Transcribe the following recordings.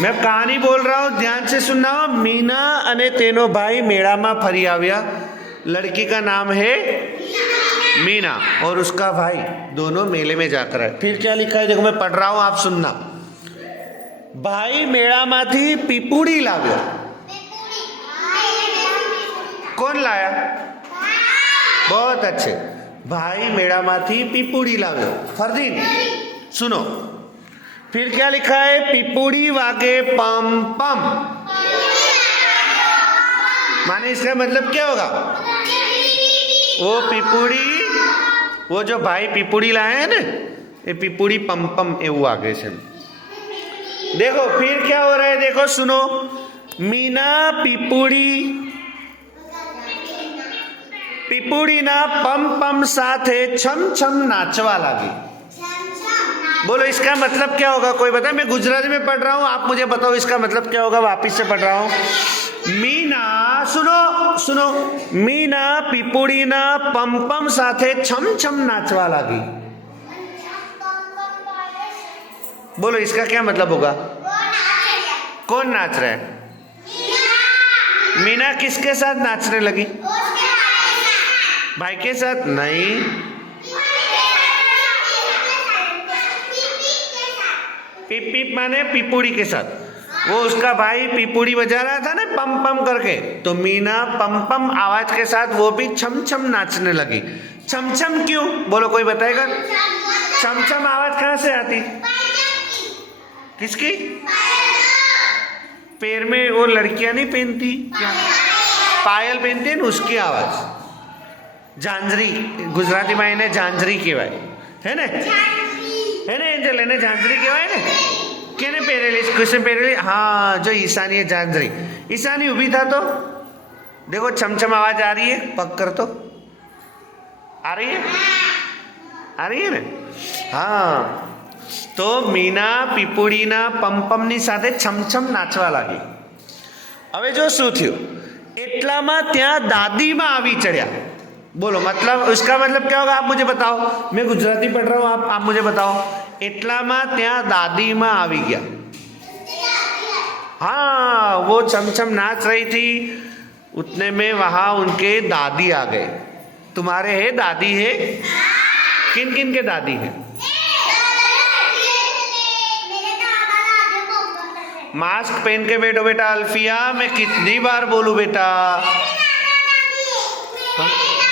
मैं कहानी बोल रहा हूँ, ध्यान से सुनना। मीना अने तेनो भाई मेड़ा में फरी आव्या। लड़की का नाम है मीना और उसका भाई, दोनों मेले में जाकर आए। फिर क्या लिखा है देखो, मैं पढ़ रहा हूँ, आप सुनना। भाई मेड़ा माथी पीपुड़ी लाव्यो। कौन लाया? बहुत अच्छे। भाई मेड़ा माथी पीपुड़ी लाव्यो। फरदीन सुनो, फिर क्या लिखा है? पीपुड़ी वागे पम पम। माने इसका मतलब क्या होगा? वो पीपुड़ी, वो जो भाई पीपुड़ी लाए हैं ना, ये पीपुड़ी पम पम एवं आगे से। देखो फिर क्या हो रहा है, देखो सुनो। मीना पीपुड़ी ना पम पम साथे छम छम नाचवा लागी। बोलो इसका मतलब क्या होगा? कोई बताए? मैं गुजराती में पढ़ रहा हूँ, आप मुझे बताओ इसका मतलब क्या होगा। वापिस से पढ़ रहा हूँ। मीना, सुनो सुनो, मीना पीपुड़ी ना पम पम साथे छम छम नाचवा लागी। बोलो इसका क्या मतलब होगा? कौन नाच रहा है? मीना किसके साथ नाचने लगी? भाई के साथ नहीं, पीप पीप माने पीपुड़ी के साथ। वो उसका भाई पीपुड़ी बजा रहा था ना पम पम करके, तो मीना पम पम आवाज के साथ वो भी छम छम नाचने लगी। छम छम क्यों? बोलो कोई बताएगा? छम छम आवाज कहाँ से आती? किसकी? पैर में वो लड़कियां नहीं पहनती क्या, पायल पहनती है ना, उसकी आवाज। झांझरी गुजराती में એને झांझरी કહેવાય, है ना? है ना एंजल? એને झांझरी કહેવાય ને? કેને પહેરેલી? કિસને પહેરેલી? हाँ, जो ईशानी है झांझरी। ईशानी ઊભી था तो देखो छमछम आवाज आ रही है, पग कर तो आ रही है, आ रही है ना? हाँ, तो मीना पीपुड़ीना પમપમની સાથે છમછમ નાચવા લાગી। હવે જો શું થયું, એટલામાં ત્યાં દાદીમાં આવી ચડ્યા। बोलो मतलब उसका मतलब क्या होगा? आप मुझे बताओ, मैं गुजराती पढ़ रहा हूँ, आप मुझे बताओ। એટલામાં ત્યાં દાદીમાં આવી गया। हाँ, वो छमछम नाच रही थी, उतने में वहां उनके दादी आ गए। तुम्हारे है दादी है? किन किन के दादी है? मास्क पहन के बैठो बेटा। अल्फिया, मैं कितनी बार बोलूं बेटा?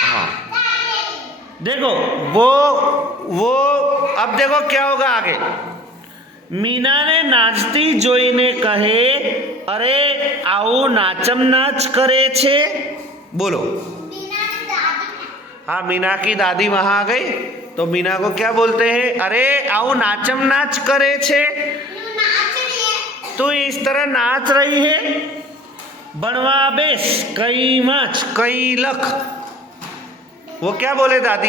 हाँ, देखो वो अब देखो क्या होगा आगे। मीना ने नाचती जोईने कहे, अरे आओ नाचम नाच करे छे। बोलो। हाँ, मीना की दादी वहां आ गई, तो मीना को क्या बोलते हैं? अरे आओ नाचम नाच करे छे। तू इस तरह नाच रही है, बनवा बेस कई माच कई लख। वो क्या बोले दादी?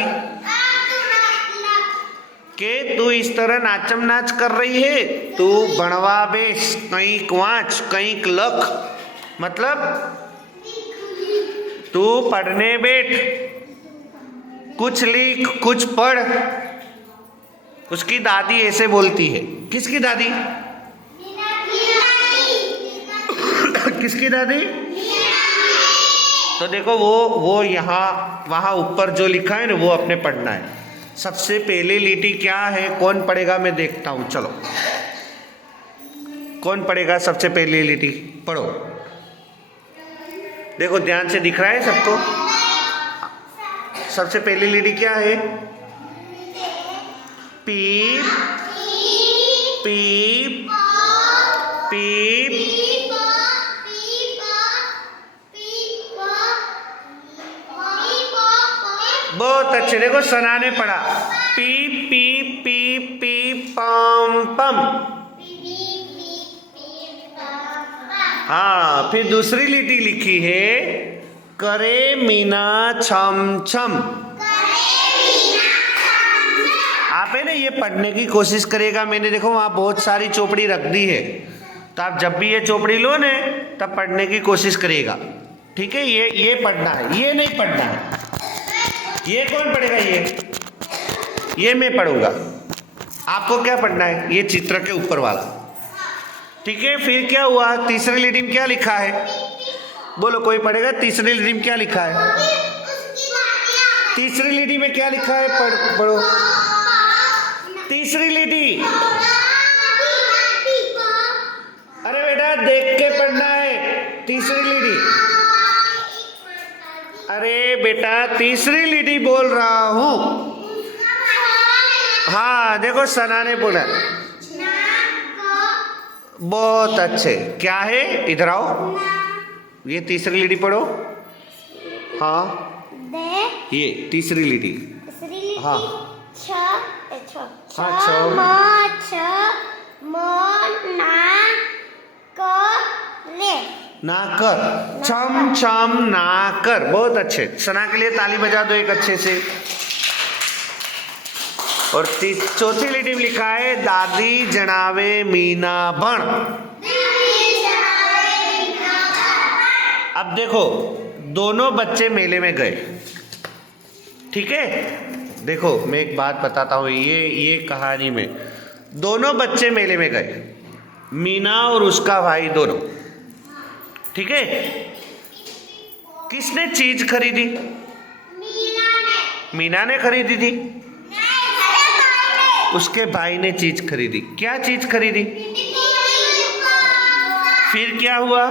के तू इस तरह नाचम नाच कर रही है, तू बनवा बेस कईक वाच कईक लख। मतलब तू पढ़ने बैठ, कुछ लिख कुछ पढ़। उसकी दादी ऐसे बोलती है। किसकी दादी? किसकी दादी? तो देखो वो यहाँ वहाँ ऊपर जो लिखा है ना, वो अपने पढ़ना है। सबसे पहली लिटी क्या है? कौन पढ़ेगा? मैं देखता हूँ, चलो कौन पढ़ेगा सबसे पहली लिटी? पढ़ो, देखो ध्यान से दिख रहा है सबको। सबसे पहली लिटी क्या है? पीप पीप पीप। बहुत अच्छे, देखो सना ने पढ़ा पीप पीप पीप पीप पम पम। हाँ, फिर दूसरी लिटी लिखी है, करे मीना छम छम। आप है ना ये पढ़ने की कोशिश करेगा। मैंने देखो वहाँ बहुत सारी चौपड़ी रख दी है, तो आप जब भी ये चौपड़ी लो ने तब पढ़ने की कोशिश करिएगा। ठीक है? ये पढ़ना है, ये नहीं पढ़ना है। ये कौन पढ़ेगा? ये मैं पढ़ूंगा। आपको क्या पढ़ना है? ये चित्र के ऊपर वाला। ठीक है, फिर क्या हुआ? तीसरी लीटी में क्या लिखा है? बोलो, कोई पढ़ेगा? तीसरी लीटी में क्या लिखा है? तीसरी लीटी में क्या लिखा है? पढ़ो। तीसरी लीटी, अरे बेटा देख के पढ़ना है। तीसरी लीटी, अरे बेटा तीसरी लीटी बोल रहा हूं। हाँ देखो, सना ने बोला, बहुत अच्छे। क्या है? इधर आओ, ये तीसरी लीटी पढ़ो। हाँ ये तीसरी लीटी, हाँ नाकर, छम छम नाकर। बहुत अच्छे, सना के लिए ताली बजा दो एक अच्छे से। और चौथी लीटी में लिखा है दादी जनावे मीना भण। अब देखो, दोनों बच्चे मेले में गए, ठीक है? देखो मैं एक बात बताता हूँ, ये कहानी में दोनों बच्चे मेले में गए, मीना और उसका भाई दोनों, ठीक है? किसने चीज खरीदी? मीना ने खरीदी थी। उसके भाई ने चीज खरीदी। क्या चीज खरीदी? फिर क्या हुआ?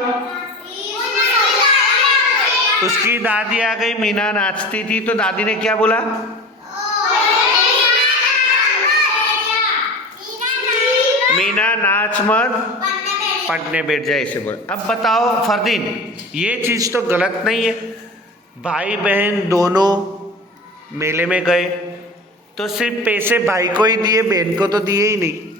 उसकी दादी आ गई, मीना नाचती थी तो दादी ने क्या बोला? मीना नाच मत, पढ़ने बैठ जाए, इसे बोल। अब बताओ फरदीन, ये चीज तो गलत नहीं है। भाई बहन दोनों मेले में गए तो सिर्फ पैसे भाई को ही दिए, बहन को तो दिए ही नहीं।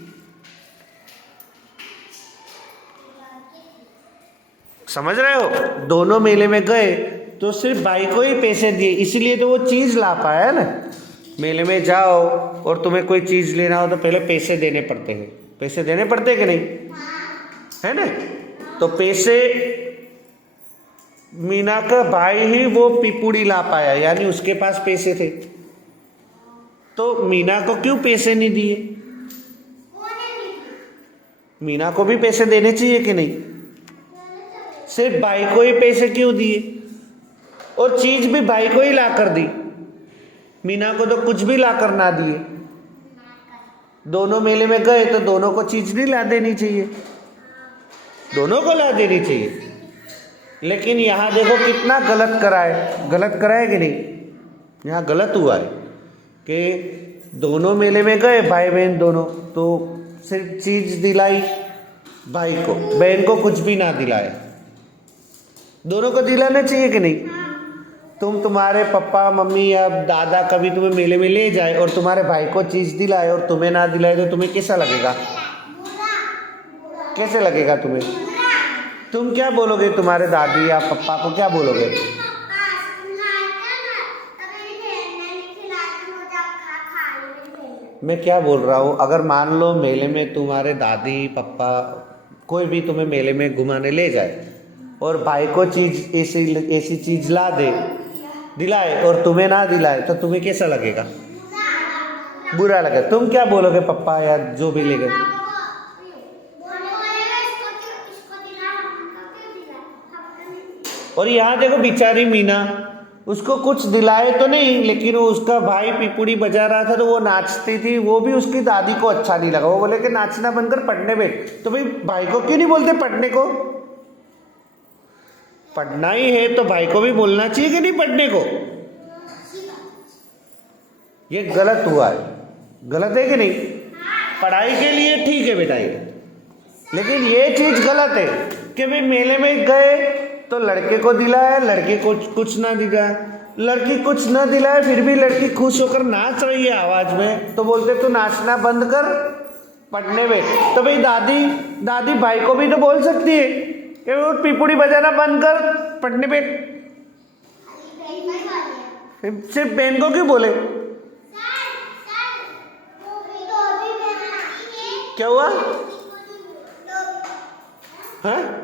समझ रहे हो? दोनों मेले में गए तो सिर्फ भाई को ही पैसे दिए, इसलिए तो वो चीज ला पाया ना। मेले में जाओ और तुम्हें कोई चीज लेना हो तो पहले पैसे देने पड़ते हैं। पैसे देने पड़ते हैं कि नहीं, है ना? तो पैसे मीना का भाई ही वो पिपुड़ी ला पाया, यानी उसके पास पैसे थे। तो मीना को क्यों पैसे नहीं दिए? मीना को भी पैसे देने चाहिए कि नहीं? सिर्फ भाई को ही पैसे क्यों दिए? और चीज भी भाई को ही ला कर दी, मीना को तो कुछ भी ला कर ना दिए। दोनों मेले में गए तो दोनों को चीज नहीं ला देनी चाहिए, दोनों को ला देनी चाहिए। लेकिन यहाँ देखो कितना गलत करा है, गलत करा है कि नहीं? यहाँ गलत हुआ है कि दोनों मेले में गए भाई बहन दोनों, तो सिर्फ चीज दिलाई भाई को, बहन को कुछ भी ना दिलाया। दोनों को दिलाना चाहिए कि नहीं? तुम्हारे पापा मम्मी या दादा कभी तुम्हें मेले में ले जाए और तुम्हारे भाई को चीज दिलाए और तुम्हें ना दिलाए तो तुम्हें कैसा लगेगा? कैसे लगेगा तुम्हें? तुम क्या बोलोगे? तुम्हारे दादी या पापा को क्या बोलोगे? मैं क्या बोल रहा हूँ, अगर मान लो मेले में तुम्हारे दादी पापा कोई भी तुम्हें मेले में घुमाने ले जाए और भाई को चीज ऐसी चीज ला दे, दिलाए और तुम्हें ना दिलाए तो तुम्हें कैसा लगेगा? बुरा लगेगा। तुम क्या बोलोगे पापा या जो भी ले गए? और यहाँ देखो बेचारी मीना, उसको कुछ दिलाए तो नहीं, लेकिन वो उसका भाई पिपुड़ी बजा रहा था तो वो नाचती थी, वो भी उसकी दादी को अच्छा नहीं लगा। वो बोले कि नाचना बंद कर, पढ़ने बैठ। तो भाई को क्यों नहीं बोलते पढ़ने को? पढ़ना ही है तो भाई को भी बोलना चाहिए कि नहीं पढ़ने को? ये गलत हुआ है, गलत है कि नहीं? पढ़ाई के लिए ठीक है बेटा ये, लेकिन ये चीज गलत है कि भाई मेले में गए तो लड़के को दिलाया, लड़के को कुछ ना दिलाया, लड़की कुछ ना दिलाए, फिर भी लड़की खुश होकर नाच रही है आवाज में, तो बोलते तू नाचना बंद कर, पढ़ने में। तो भाई दादी भाई को भी तो बोल सकती है कि वो पिपुड़ी बजाना बंद कर, पढ़ने पे। सिर्फ बहन को क्यों बोले? क्या हुआ? हाँ,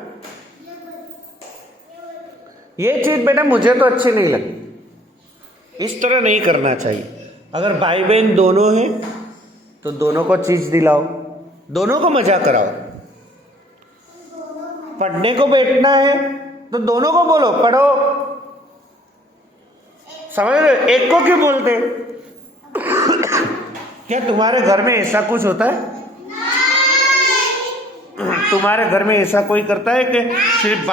ये चीज बेटा मुझे तो अच्छी नहीं लगी। इस तरह नहीं करना चाहिए। अगर भाई बहन दोनों हैं तो दोनों को चीज दिलाओ, दोनों को मजा कराओ, पढ़ने को बैठना है तो दोनों को बोलो, पढ़ो। समझ रहे हो? एक को क्यों बोलते? क्या तुम्हारे घर में ऐसा कुछ होता है? तुम्हारे घर में ऐसा कोई करता है कि सिर्फ